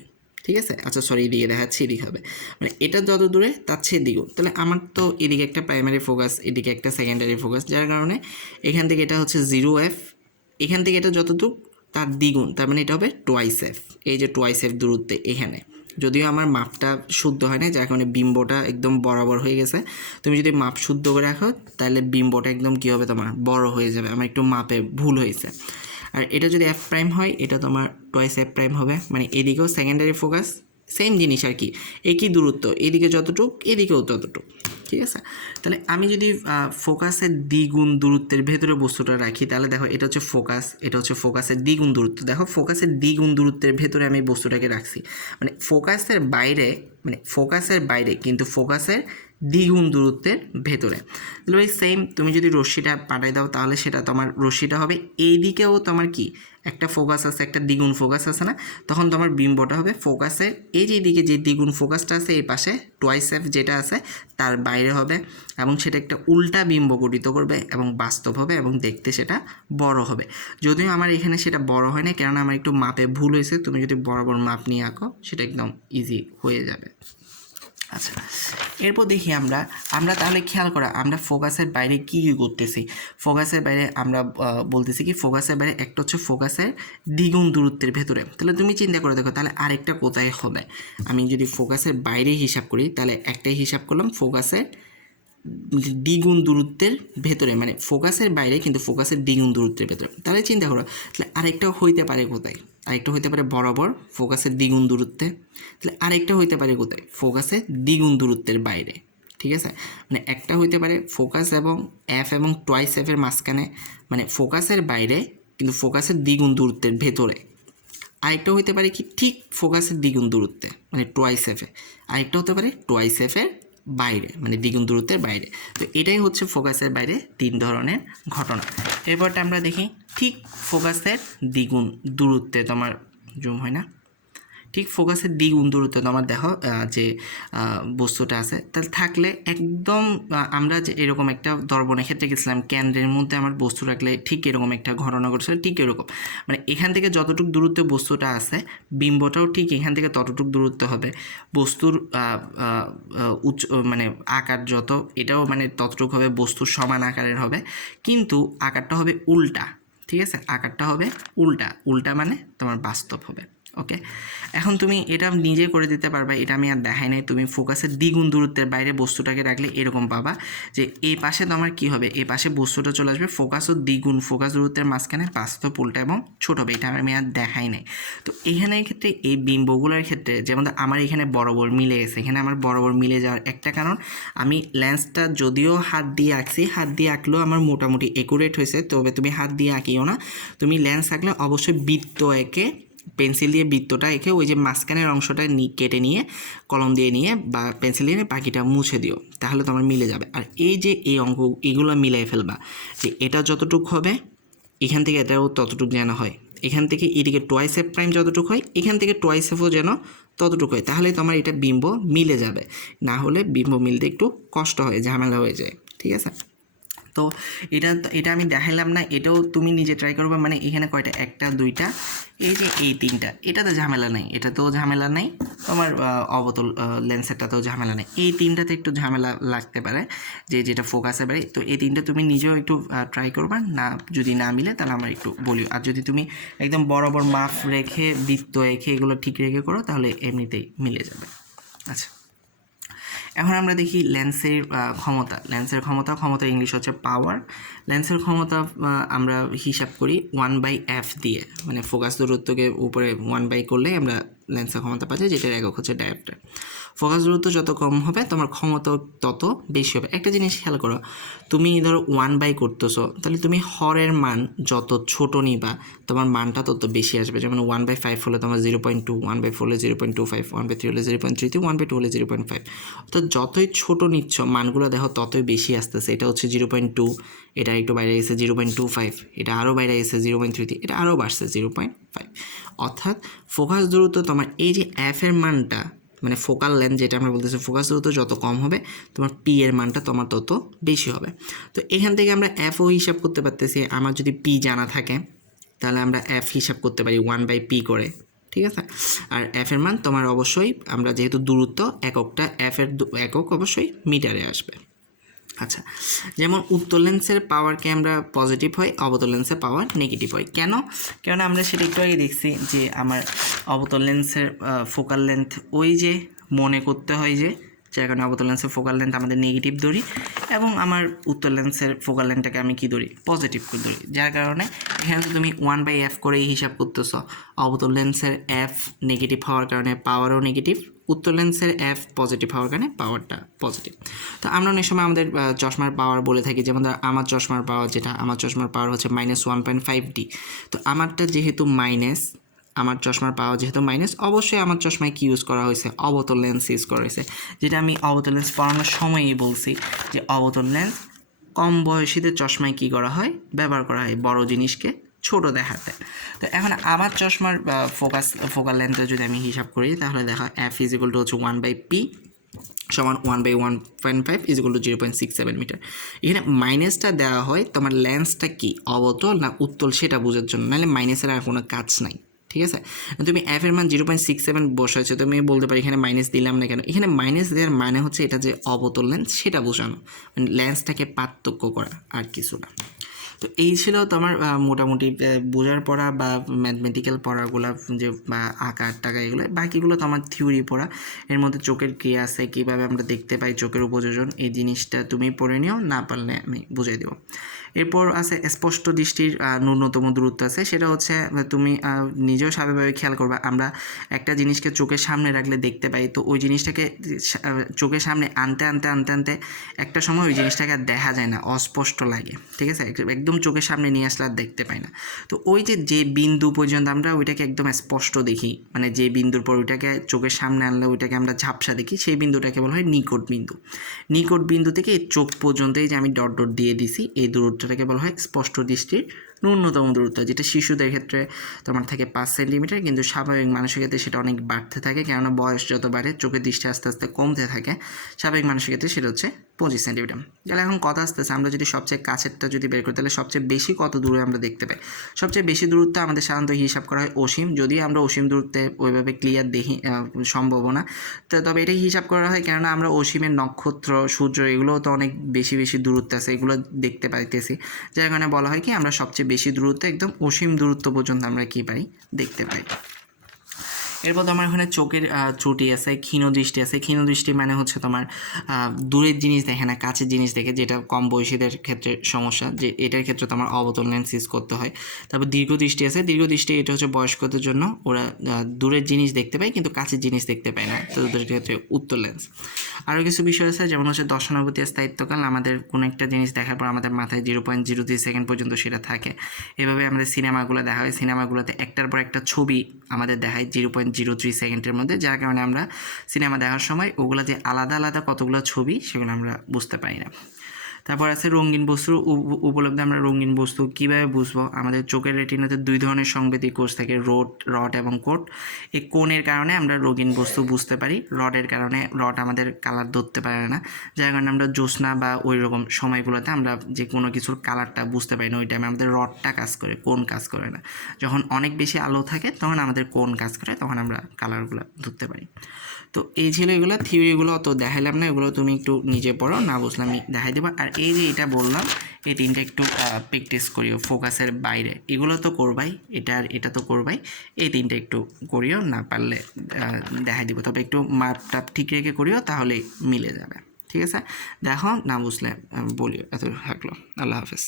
ঠিক আছে, আচ্ছা সরি, এদিকে দেখাচ্ছি, এদিকে হবে, মানে এটা যত দূরে তার চেয়ে দ্বিগুণ। তাহলে আমার তো এদিকে একটা প্রাইমারি ফোকাস, এদিকে একটা সেকেন্ডারি ফোকাস, যার কারণে এখান থেকে এটা হচ্ছে 0F, এখান থেকে এটা যতটুকু তার দ্বিগুণ, তার মানে এটা হবে টোয়াইস এফ। এই যে টোয়াইস এফ দূরত্বে এখানে, যদিও আমার মাপটা শুদ্ধ হয় না, যার কারণে বিম্বটা একদম বরাবর হয়ে গেছে। তুমি যদি মাপ শুদ্ধ করে রাখো তাহলে বিম্বটা একদম কী হবে, তোমার বড় হয়ে যাবে। আমার একটু মাপে ভুল হয়েছে। আর এটা যদি এফ প্রাইম হয়, এটা তোমার টোয়াইস এফ প্রাইম হবে, মানে এদিকেও সেকেন্ডারি ফোকাস, সেম জিনিস আর কি, একই দূরত্ব, এদিকে যতটুক এদিকেও ততটুক। ঠিক আছে, তাহলে আমি যদি ফোকাসের দ্বিগুণ দূরত্বের ভেতরে বস্তুটা রাখি, তাহলে দেখো এটা হচ্ছে ফোকাস, এটা হচ্ছে ফোকাসের দ্বিগুণ দূরত্ব। দেখো ফোকাসের দ্বিগুণ দূরত্বের ভেতরে আমি বস্তুটাকে রাখছি, মানে ফোকাসের বাইরে, মানে ফোকাসের বাইরে কিন্তু ফোকাসের দ্বিগুণ দূরত্বের ভেতরে। তাহলে ওই সেম, তুমি যদি রশ্মিটা পাঠাই দাও তাহলে সেটা তোমার রশ্মিটা হবে এই দিকেও, তোমার কি একটা ফোকাস আছে, একটা দ্বিগুণ ফোকাস আছে না, তখন তোমার বিম্বটা হবে ফোকাসের এই যে দিকে যে দ্বিগুণ ফোকাসটা আছে এই পাশে টোয়াইস এফ যেটা আছে তার বাইরে হবে, এবং সেটা একটা উল্টা বিম্ব গঠিত করবে এবং বাস্তব হবে, এবং দেখতে সেটা বড় হবে। যদিও আমার এখানে সেটা বড় হয় না, কেননা আমার একটু মাপে ভুল হয়েছে। তুমি যদি বরাবর মাপ নিয়ে আঁকো সেটা একদম ইজি হয়ে যাবে। আচ্ছা, এরপর দেখি আমরা তাহলে খেয়াল করা, আমরা ফোকাসের বাইরে কী কী করতেছি। ফোকাসের বাইরে আমরা বলতেছি কি, ফোকাসের বাইরে একটা হচ্ছে ফোকাসের দ্বিগুণ দূরত্বের ভেতরে। তাহলে তুমি চিন্তা করে দেখো, তাহলে আরেকটা কোথায় হবে? আমি যদি ফোকাসের বাইরে হিসাব করি, তাহলে একটাই হিসাব করলাম ফোকাসের দ্বিগুণ দূরত্বের ভেতরে, মানে ফোকাসের বাইরে কিন্তু ফোকাসের দ্বিগুণ দূরত্বের ভেতরে। তাহলে চিন্তা করো, তাহলে আরেকটা হইতে পারে কোথায়? আরেকটা হইতে পারে বরাবর ফোকাসের দ্বিগুণ দূরত্বে। তাহলে আরেকটা হইতে পারে কোথায়? ফোকাসের দ্বিগুণ দূরত্বের বাইরে। ঠিক আছে, মানে একটা হইতে পারে ফোকাস এবং এফ এবং টোয়াইস এফের মাঝখানে, মানে ফোকাসের বাইরে কিন্তু ফোকাসের দ্বিগুণ দূরত্বের ভেতরে। আরেকটা হইতে পারে কি, ঠিক ফোকাসের দ্বিগুণ দূরত্বে, মানে টোয়াইস এফে। আরেকটা হতে পারে টোয়াইস এফের বাইরে, মানে দ্বিগুণ দূরত্বের বাইরে। তো এটাই হচ্ছে ফোকাসের বাইরে 3 ধরনের ঘটনা। এরপরটা আমরা দেখি, ঠিক ফোকাসের দ্বিগুণ দূরত্বে, তোমার জুম হয় না, ঠিক ফোকাসের দ্বিগুণ দূরত্বে তোমার দেখো যে বস্তুটা আছে, তাহলে থাকলে একদম আমরা যে এরকম একটা দর্পণের ক্ষেত্রে গেছিলাম, কেন্দ্রের মধ্যে আমার বস্তু রাখলে ঠিক এরকম একটা ঘটনা ঘটছিল, ঠিক এরকম, মানে এখান থেকে যতটুকু দূরত্বে বস্তুটা আছে, বিম্বটাও ঠিক এখান থেকে ততটুকু দূরত্ব হবে। বস্তুর উচ্চ মানে আকার যত, এটাও মানে ততটুকু হবে, বস্তুর সমান আকারের হবে, কিন্তু আকারটা হবে উল্টা। ঠিক আছে, আকারটা হবে উল্টা, উল্টা মানে তোমার বাস্তব হবে। ওকে, এখন তুমি এটা নিজে করে দিতে পারবা, এটা আমি আর দেখাই নাই। তুমি ফোকাসের দ্বিগুণ দূরত্বের বাইরে বস্তুটাকে রাখলে এরকম পাবা যে এই পাশে তোমার কী হবে, এই পাশে বস্তুটা চলে আসবে ফোকাস ও দ্বিগুণ ফোকাস দূরত্বের মাঝখানে বাস্তব উল্টা এবং ছোট হবে, এটা আমি আর দেখাই নাই। তো এখানের ক্ষেত্রে এই বিম্বগুলোর ক্ষেত্রে যেমন আমার এখানে বরাবর মিলে গেছে, এখানে আমার বরাবর মিলে যাওয়ার একটা কারণ আমি লেন্সটা যদিও হাত দিয়ে আঁকছি, হাত দিয়ে আঁকলেও আমার মোটামুটি একুরেট হয়েছে। তবে তুমি হাত দিয়ে আঁকিও না, তুমি লেন্স আঁকলে অবশ্যই বৃত্ত এঁকে পেন্সিল দিয়ে বৃত্তটা এঁকে ওই যে মাঝখানের অংশটা কেটে নিয়ে কলম দিয়ে নিয়ে বা পেন্সিল দিয়ে বাকিটা মুছে দিও, তাহলে তোমার মিলে যাবে। আর এই যে এই অঙ্ক এগুলো মিলাই ফেলবা, যে এটা যতটুকু হবে এখান থেকে এটাও ততটুকু যেন হয়, এখান থেকে এদিকে টোয়াইস এফ প্রাইম যতটুকু হয় এখান থেকে টোয়াইস এফও যেন ততটুকু হয়, তাহলে তোমার এটা বিম্ব মিলে যাবে। না হলে বিম্ব মিলতে একটু কষ্ট হয়, ঝামেলা হয়ে যায়, ঠিক আছে। তো এটা আমি দেখাইলাম না, এটাও তুমি নিজে ট্রাই করবে। মানে এখানে কয়টা, একটা দুইটা, এই যে এই তিনটা, এটাতে ঝামেলা নেই, এটাতেও ঝামেলা নেই, তোমার অবতল লেন্সেরটাতেও ঝামেলা নেই। এই তিনটাতে একটু ঝামেলা লাগতে পারে, যেটা ফোকাসে বাড়ে। তো এই তিনটা তুমি নিজেও একটু ট্রাই করবা, না যদি না মিলে তাহলে আমার একটু বলিও। আর যদি তুমি একদম বরাবর মাপ রেখে বৃত্ত রেখে এগুলো ঠিক রেখে করো তাহলে এমনিতেই মিলে যাবে। আচ্ছা, এখন আমরা দেখি লেন্সের ক্ষমতা। ক্ষমতা ইংলিশ হচ্ছে পাওয়ার। লেন্সের ক্ষমতা আমরা হিসাব করি 1/f দিয়ে, মানে ফোকাস দূরত্বকে উপরে 1/, করলে আমরা লেন্সের ক্ষমতা পাচ্ছি, যেটার একক হচ্ছে ডায়োপ্টার। ফোকাস দূরত্ব যত কম হবে তোমার ক্ষমতা তত বেশি হবে। একটা জিনিস খেয়াল করো, তুমি ধরো 1/, করতেছো, তাহলে তুমি হরের মান যত ছোট নিবা তোমার মানটা তত বেশি আসবে। যেমন 1/5 হলে তোমার 0.2, 1/4 হলে 0.25, 1/3 হলে 0.33, 1/2 হলে 0.5। অর্থাৎ যতই ছোট নিচ্ছ মানগুলো দেখো ততই বেশি আসতেছে। এটা হচ্ছে 0.2, এটা একটু বাইরে গেছে 0.25, এটা আরও বাইরে গেছে 0.33, এটা আরও বাড়ছে 0.5। অর্থাৎ ফোকাস দূরত্ব তোমার এই যে এফের মানটা, মানে ফোকাল লেন্থ যেটা আমরা বলতেছি, ফোকাস দূরত্ব যত কম হবে তোমার পি এর মানটা তোমার তত বেশি হবে। তো এখান থেকে আমরা এফও হিসাব করতে পারতেছি। আমার যদি পি জানা থাকে তাহলে আমরা এফ হিসাব করতে পারি 1/p করে, ঠিক আছে। আর এফ এর মান তোমার অবশ্যই, আমরা যেহেতু দূরত্ব এককটা এফ এর একক অবশ্যই মিটারে আসবে। আচ্ছা, যেমন উত্তল লেন্সের পাওয়ারকে আমরা পজিটিভ হয়, অবতল লেন্সের পাওয়ার নেগেটিভ হয়। কেন আমরা সেটা একটু আগে দেখছি যে আমার অবতল লেন্সের ফোকাল লেন্থ ওই যে মনে করতে হয় যে যার কারণে অবতল লেন্সের ফোকাল লেন্থ আমাদের নেগেটিভ ধরি, এবং আমার উত্তল লেন্সের ফোকাল লেন্থটাকে আমি কী ধরি, পজিটিভ করে ধরি। যার কারণে এখানে তুমি 1/f করেই হিসাব করতেছো। অবতল লেন্সের এফ নেগেটিভ হওয়ার কারণে পাওয়ারও নেগেটিভ, উত্তল লেন্সের এফ পজিটিভ হওয়ার কারণে পাওয়ারটা পজিটিভ। তো আমরা অনেক সময় আমাদের চশমার পাওয়ার বলে থাকি, যেমন আমার চশমার পাওয়ার আমার চশমার পাওয়ার হচ্ছে -1.5D। তো আমারটা যেহেতু মাইনাস, আমার চশমার পাওয়ার যেহেতু মাইনাস, অবশ্যই আমার চশমায় কি ইউজ করা হয়েছে, অবতল লেন্স ইউজ করা হয়েছে। যেটা আমি অবতল লেন্স পড়ানোর সময়ই বলছি যে অবতল লেন্স কম বয়সীদের চশমায় কী করা হয়, ব্যবহার করা হয় বড় জিনিসকে ছোট দেখাতে। তো এখন আমার চশমার ফোকাল লেন্থে যদি আমি হিসাব করি তাহলে দেখা এফ ইজিক্যাল টু হচ্ছে 1/p সমান 1/1.5 ইজিক্যাল টু 0.67 মিটার। এখানে মাইনাসটা দেওয়া হয় তোমার লেন্সটা কি অবতল না উত্তল সেটা বোঝার জন্য, নাহলে মাইনাসের আর কোনো কাজ নাই, ঠিক আছে। তুমি এফ এর মান 0.67 বসাইছো, তুমি বলতে পারি এখানে মাইনাস দিলাম না কেন। এখানে মাইনাস দেওয়ার মানে হচ্ছে এটা যে অবতল লেন্স সেটা বোঝানো, মানে লেন্সটাকে পার্থক্য করা, আর কিছু না। তো এই ছিল তোমার মোটামুটি বোঝার পড়া বা ম্যাথমেটিক্যাল পড়াগুলো, যে বা আঁকা টাকা এগুলো। বাকিগুলো তো আমার থিওরি পড়া। এর মধ্যে চোখের কী আছে, কীভাবে আমরা দেখতে পাই, চোখের উপযোজন, এই জিনিসটা তুমি পড়ে নিও, না পারলে আমি বুঝিয়ে দেবো। এরপর আছে স্পষ্ট দৃষ্টির ন্যূনতম দূরত্ব আছে, সেটা হচ্ছে তুমি নিজেও স্বাভাবিকভাবে খেয়াল করবা। আমরা একটা জিনিসকে চোখের সামনে রাখলে দেখতে পাই, তো ওই জিনিসটাকে চোখের সামনে আনতে আনতে আনতে আনতে একটা সময় ওই জিনিসটাকে আর দেখা যায় না, অস্পষ্ট লাগে, ঠিক আছে। একদম চোখের সামনে নিয়ে আসলে আর দেখতে পাই না। তো ওই যে বিন্দু পর্যন্ত আমরা ওইটাকে একদম স্পষ্ট দেখি, মানে যে বিন্দুর পর ওইটাকে চোখের সামনে আনলে ওইটাকে আমরা ঝাপসা দেখি, সেই বিন্দুটাকে বলা হয় নিকট বিন্দু। নিকট বিন্দু থেকে চোখ পর্যন্ত এই যে আমি ডট ডট দিয়ে দিছি, এই দূরত্বটাকে বলা হয় স্পষ্ট দৃষ্টির ন্যূনতম দূরত্ব, যেটা শিশুদের ক্ষেত্রে তোমার থাকে 5 সেন্টিমিটার, কিন্তু স্বাভাবিক মানুষের ক্ষেত্রে সেটা অনেক বাড়তে থাকে, কেননা বয়স যত বাড়ে চোখের দৃষ্টি আস্তে আস্তে কমতে থাকে। স্বাভাবিক মানুষের ক্ষেত্রে সেটা হচ্ছে 25 সেন্টিমিটার। তাহলে এখন কথা আসতেছে, আমরা যদি সবচেয়ে কাছেরটা যদি বের করি তাহলে সবচেয়ে বেশি কত দূরে আমরা দেখতে পাই। সবচেয়ে বেশি দূরত্ব আমাদের সাধারণত হিসাব করা হয় অসীম, যদি আমরা অসীম দূরত্বে ওইভাবে ক্লিয়ার দেখি সম্ভব না, তবে এটাই হিসাব করা হয়, কেননা আমরা অসীমের নক্ষত্র, সূর্য, এগুলোও তো অনেক বেশি বেশি দূরত্ব আছে, এগুলো দেখতে পাইতেছি, যার কারণে বলা হয় কি আমরা সবচেয়ে বেশি দূরত্ব একদম অসীম দূরত্ব পর্যন্ত আমরা কী পাই, দেখতে পাই। এরপর তোমার ওখানে চোখের ত্রুটি আছে, ক্ষীণদৃষ্টি আছে। ক্ষীণদৃষ্টি মানে হচ্ছে তোমার দূরের জিনিস দেখে না, কাছের জিনিস দেখে, যেটা কম বয়সীদের ক্ষেত্রে সমস্যা, যে এটার ক্ষেত্রে তোমার অবতল লেন্স ইউজ করতে হয়। তারপর দীর্ঘদৃষ্টি আছে। দীর্ঘদৃষ্টি এটা হচ্ছে বয়স্কদের জন্য, ওরা দূরের জিনিস দেখতে পায় কিন্তু কাছের জিনিস দেখতে পায় না, তো ওদের ক্ষেত্রে উত্তল লেন্স। আরও কিছু বিষয় আছে, যেমন হচ্ছে দর্শনাবর্তী স্থায়িত্বকাল। আমাদের কোনো একটা জিনিস দেখার পর আমাদের মাথায় 0.03 সেকেন্ড পর্যন্ত সেটা থাকে। এভাবে আমাদের সিনেমাগুলো দেখা হয়, সিনেমাগুলোতে একটার পর একটা ছবি আমাদের দেখায় 0.03 সেকেন্ডের মধ্যে, যার কারণে আমরা সিনেমা দেখার সময় ওগুলো যে আলাদা আলাদা কতগুলো ছবি সেগুলো আমরা বুঝতে পারি না। তারপর আছে রঙিন বস্তুর উপলব্ধি। আমরা রঙিন বস্তু কীভাবে বুঝবো? আমাদের চোখের রেটিনাতে 2 ধরনের সংবেদী কোষ থাকে, রড এবং কোণ। এই কোণের কারণে আমরা রঙিন বস্তু বুঝতে পারি, রডের কারণে রড আমাদের কালার ধরতে পারে না, যার কারণে আমরা জ্যোৎস্না বা ওই রকম সময়গুলোতে আমরা যে কোনো কিছুর কালারটা বুঝতে পারি না। ওই টাইমে আমাদের রডটা কাজ করে, কোণ কাজ করে না। যখন অনেক বেশি আলো থাকে তখন আমাদের কোণ কাজ করে, তখন আমরা কালারগুলো ধরতে পারি। তো এই ছিল এগুলো, থিওরিগুলো তো দেখাইলাম না, এগুলো তুমি একটু নিজে পড়ো, না বুঝলে আমি দেখাই দেবো। আর এই যে এটা বললাম, এই তিনটা একটু প্র্যাকটিস করিও, ফোকাসের বাইরে। এগুলো তো করবাই, এটা তো করবাই, এই তিনটা একটু করিও, না পারলে দেখাই দিব, তবে একটু মাপটাপ ঠিক রেখে করিও, তাহলেই মিলে যাবে। ঠিক আছে, দেখো, না বুঝলে বলিও। এত থাকলো, আল্লাহ হাফেজ।